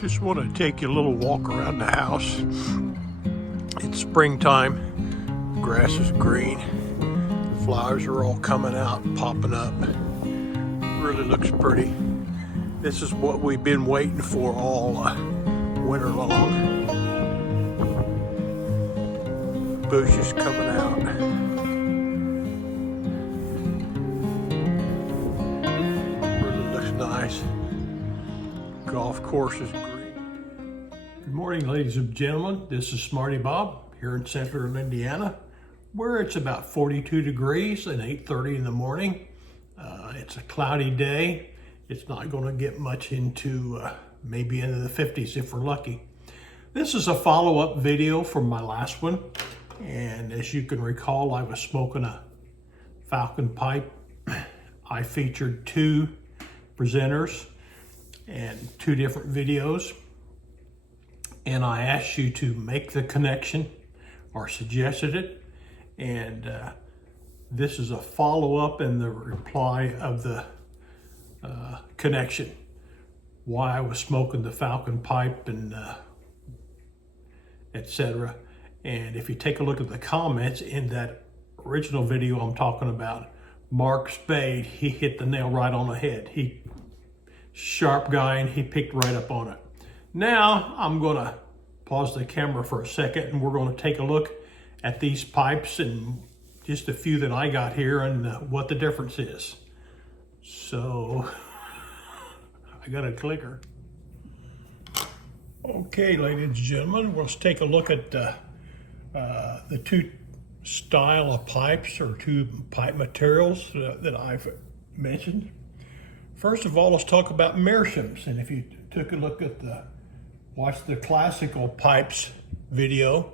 Just want to take you a little walk around the house. It's springtime, grass is green, flowers are all coming out, popping up. Really looks pretty. This is what we've been waiting for all winter long. Bushes coming out. Really looks nice. Golf course is green. Good morning, ladies and gentlemen. This is Smarty Bob here in central Indiana, where it's about 42 degrees and 8:30 in the morning. It's a cloudy day. It's not going to get much into maybe into the 50s if we're lucky. This is a follow-up video from my last one. And as you can recall, I was smoking a Falcon pipe. I featured two presenters and two different videos. And I asked you to make the connection or suggested it. And this is a follow-up in the reply of the connection. Why I was smoking the Falcon pipe and etc. And if you take a look at the comments in that original video I'm talking about, Mark Spade, he hit the nail right on the head. He sharp guy and he picked right up on it. Now I'm gonna pause the camera for a second and we're gonna take a look at these pipes and just a few that I got here and what the difference is. So I got a clicker. Okay, ladies and gentlemen, let's take a look at the two style of pipes or two pipe materials that I've mentioned. First of all, let's talk about Meerschaums. And if you took a look at watch the classical pipes video,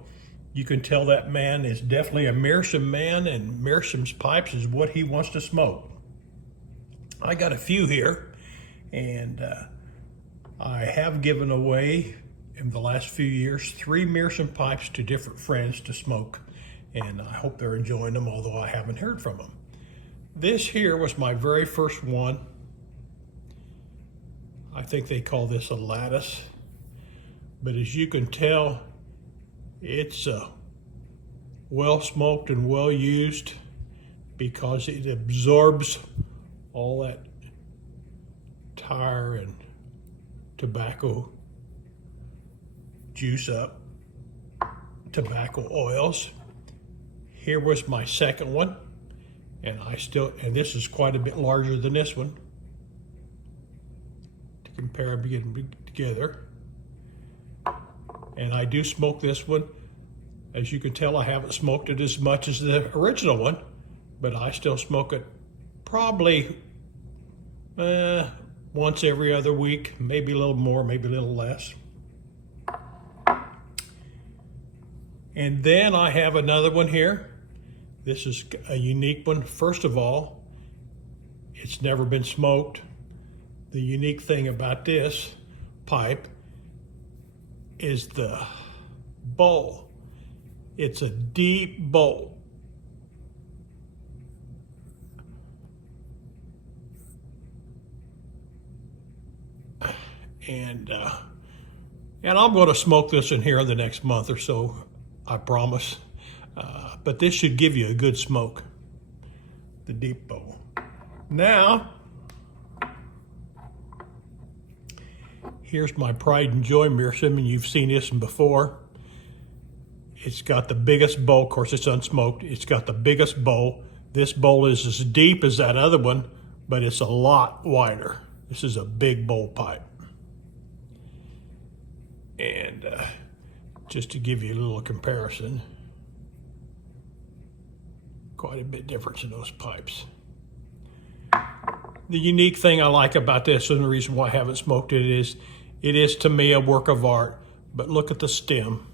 you can tell that man is definitely a Meerschaum man, and Meerschaum's pipes is what he wants to smoke. I got a few here, and I have given away in the last few years 3 Meerschaum pipes to different friends to smoke, and I hope they're enjoying them, although I haven't heard from them. This here was my very first one. I think they call this a lattice, but as you can tell, it's well smoked and well used because it absorbs all that tire and tobacco juice up, tobacco oils. Here was my second one, and this is quite a bit larger than this one to compare them together. And I do smoke this one. As you can tell, I haven't smoked it as much as the original one, but I still smoke it probably once every other week, maybe a little more, maybe a little less. And then I have another one here. This is a unique one. First of all, it's never been smoked. The unique thing about this pipe is the bowl. It's a deep bowl. And I'm going to smoke this in here in the next month or so, I promise. But this should give you a good smoke, the deep bowl. Now, here's my Pride and Joy Meerschaum, and you've seen this one before. It's got the biggest bowl. Of course, it's unsmoked. It's got the biggest bowl. This bowl is as deep as that other one, but it's a lot wider. This is a big bowl pipe. And just to give you a little comparison, quite a bit difference in those pipes. The unique thing I like about this, and the reason why I haven't smoked it is to me a work of art. But look at the stem.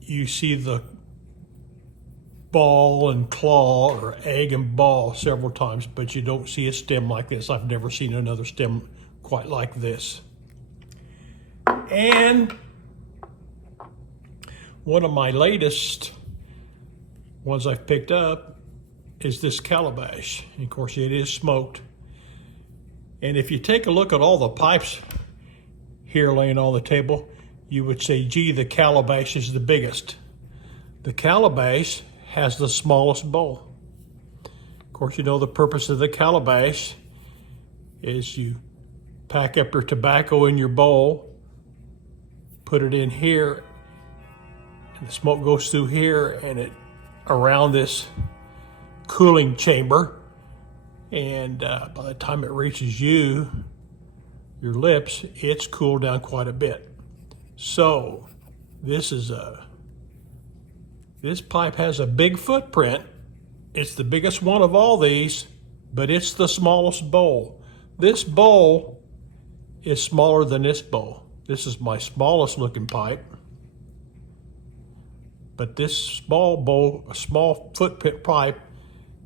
You see the ball and claw, or egg and ball, several times, but you don't see a stem like this. I've never seen another stem quite like this. And one of my latest ones I've picked up is this calabash. And of course, it is smoked. And if you take a look at all the pipes here laying on the table, you would say, gee, the calabash is the biggest. The calabash has the smallest bowl. Of course, you know the purpose of the calabash is you pack up your tobacco in your bowl, put it in here, and the smoke goes through here and it around this cooling chamber. And by the time it reaches your lips, it's cooled down quite a bit. So this pipe has a big footprint. It's the biggest one of all these, but it's the smallest bowl. This bowl is smaller than this bowl. This is my smallest looking pipe. But this small bowl, a small footprint pipe,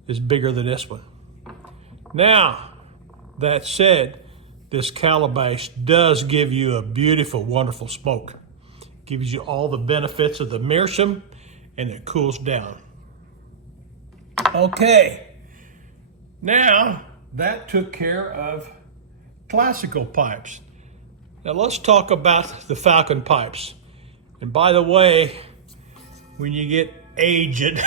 is bigger than this one. Now, that said, this calabash does give you a beautiful, wonderful smoke. Gives you all the benefits of the Meerschaum, and it cools down. Okay, now that took care of classical pipes. Now let's talk about the Falcon pipes. And by the way, when you get aged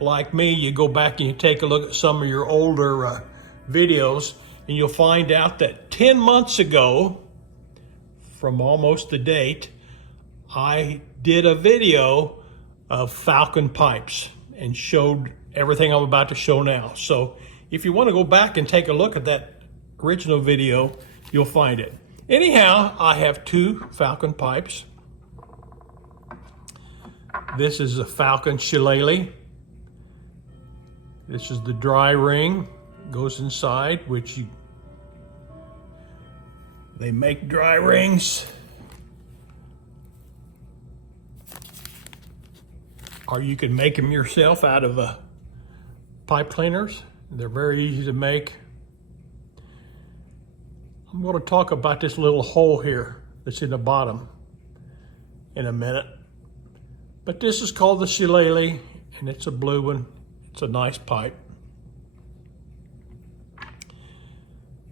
like me, you go back and you take a look at some of your older videos, and you'll find out that 10 months ago, from almost the date, I did a video of Falcon pipes and showed everything I'm about to show now. So if you want to go back and take a look at that original video, you'll find it. Anyhow, I have two Falcon pipes. This is a Falcon shillelagh. This is the dry ring, goes inside, which they make dry rings, or you can make them yourself out of pipe cleaners. They're very easy to make. I'm going to talk about this little hole here that's in the bottom in a minute. But this is called the shillelagh, and it's a blue one. It's a nice pipe.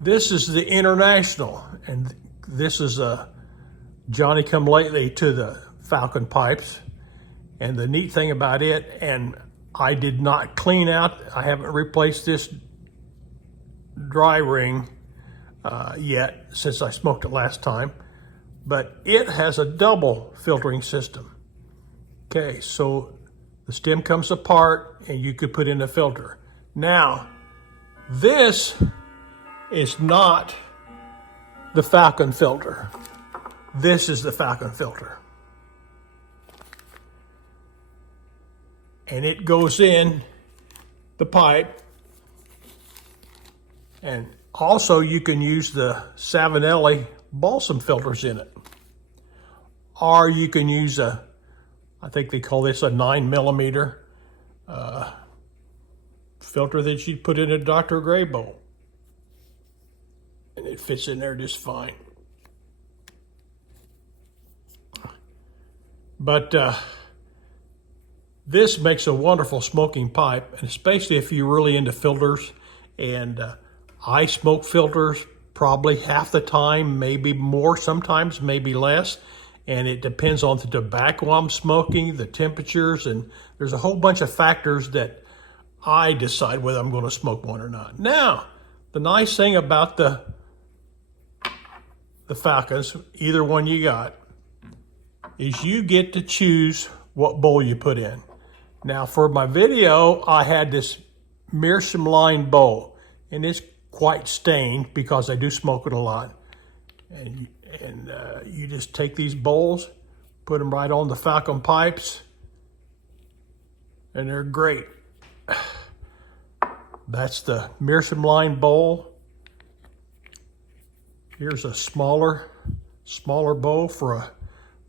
This is the International, and this is a Johnny-come-lately to the Falcon pipes. And the neat thing about it, and I did not clean out, I haven't replaced this dry ring yet since I smoked it last time, but it has a double filtering system. Okay, so the stem comes apart and you could put in a filter. Now, this is not the Falcon filter. This is the Falcon filter. And it goes in the pipe. And also you can use the Savinelli balsam filters in it. Or you can use I think they call this a 9mm filter that you put in a Dr. Gray bowl. And it fits in there just fine. But this makes a wonderful smoking pipe, and especially if you're really into filters. And I smoke filters probably half the time, maybe more sometimes, maybe less. And it depends on the tobacco I'm smoking, the temperatures, and there's a whole bunch of factors that I decide whether I'm going to smoke one or not. Now, the nice thing about the Falcons, either one you got, is you get to choose what bowl you put in. Now, for my video, I had this Meerschaum line bowl, and it's quite stained because I do smoke it a lot. And you just take these bowls, put them right on the Falcon pipes, and they're great. That's the Meerschaum line bowl. Here's a smaller bowl for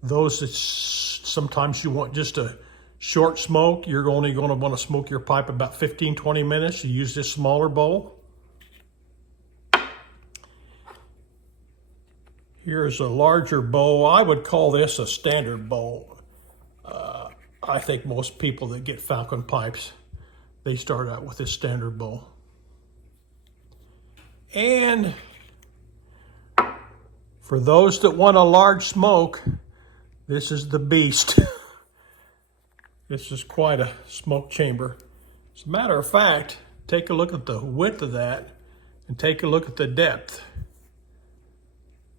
those that sometimes you want just a short smoke. You're only going to want to smoke your pipe about 15-20 minutes. You use this smaller bowl. Here's a larger bowl. I would call this a standard bowl. I think most people that get Falcon pipes, they start out with this standard bowl. And for those that want a large smoke, this is the beast. This is quite a smoke chamber. As a matter of fact, take a look at the width of that and take a look at the depth.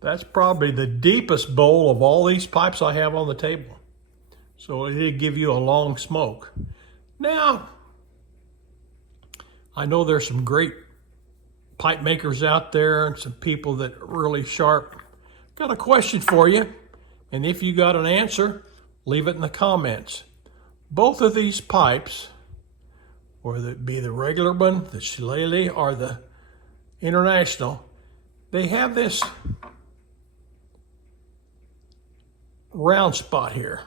That's probably the deepest bowl of all these pipes I have on the table. So it'll give you a long smoke. Now, I know there's some great pipe makers out there and some people that are really sharp. Got a question for you, and if you got an answer, leave it in the comments. Both of these pipes, whether it be the regular one, the shillelagh, or the international, they have this round spot here.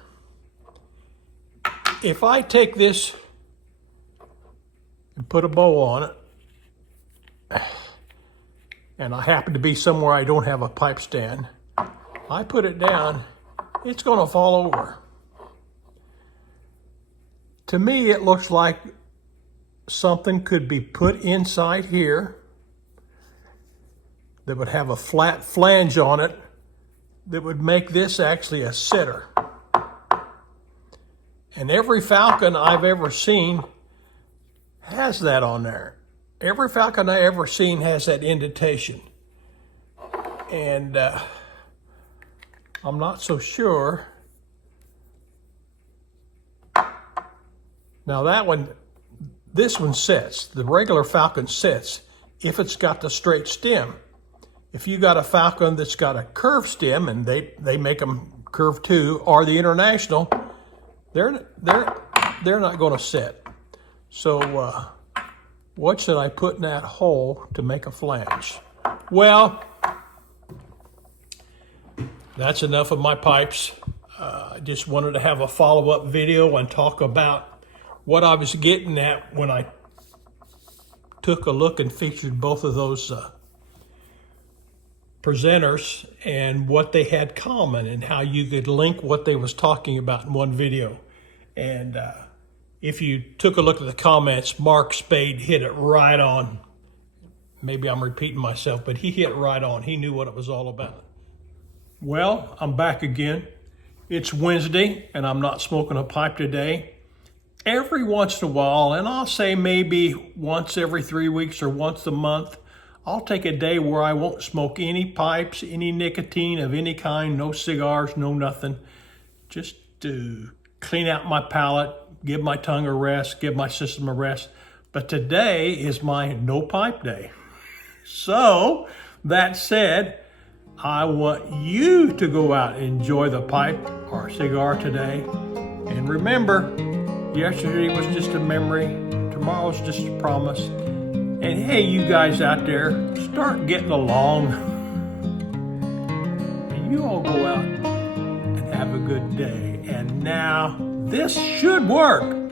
If I take this and put a bow on it, and I happen to be somewhere I don't have a pipe stand, I put it down, it's going to fall over. To me, it looks like something could be put inside here that would have a flat flange on it that would make this actually a sitter. And every Falcon I've ever seen has that on there. Every Falcon I ever seen has that indentation. And I'm not so sure. Now that one, this one sits. The regular Falcon sits if it's got the straight stem. If you got a Falcon that's got a curved stem, and they make them curved too, or the international, they're not going to sit. So what should I put in that hole to make a flange? Well, that's enough of my pipes. I just wanted to have a follow-up video and talk about what I was getting at when I took a look and featured both of those presenters and what they had common and how you could link what they was talking about in one video. And if you took a look at the comments, Mark Spade hit it right on. Maybe I'm repeating myself, but he hit right on. He knew what it was all about. Well, I'm back again. It's Wednesday, and I'm not smoking a pipe today. Every once in a while, and I'll say maybe once every 3 weeks or once a month, I'll take a day where I won't smoke any pipes, any nicotine of any kind, no cigars, no nothing. Just to clean out my palate, give my tongue a rest, give my system a rest. But today is my no pipe day. So, that said, I want you to go out and enjoy the pipe or cigar today. And remember, yesterday was just a memory. Tomorrow's just a promise. And hey, you guys out there, start getting along. And you all go out and have a good day. And now, this should work.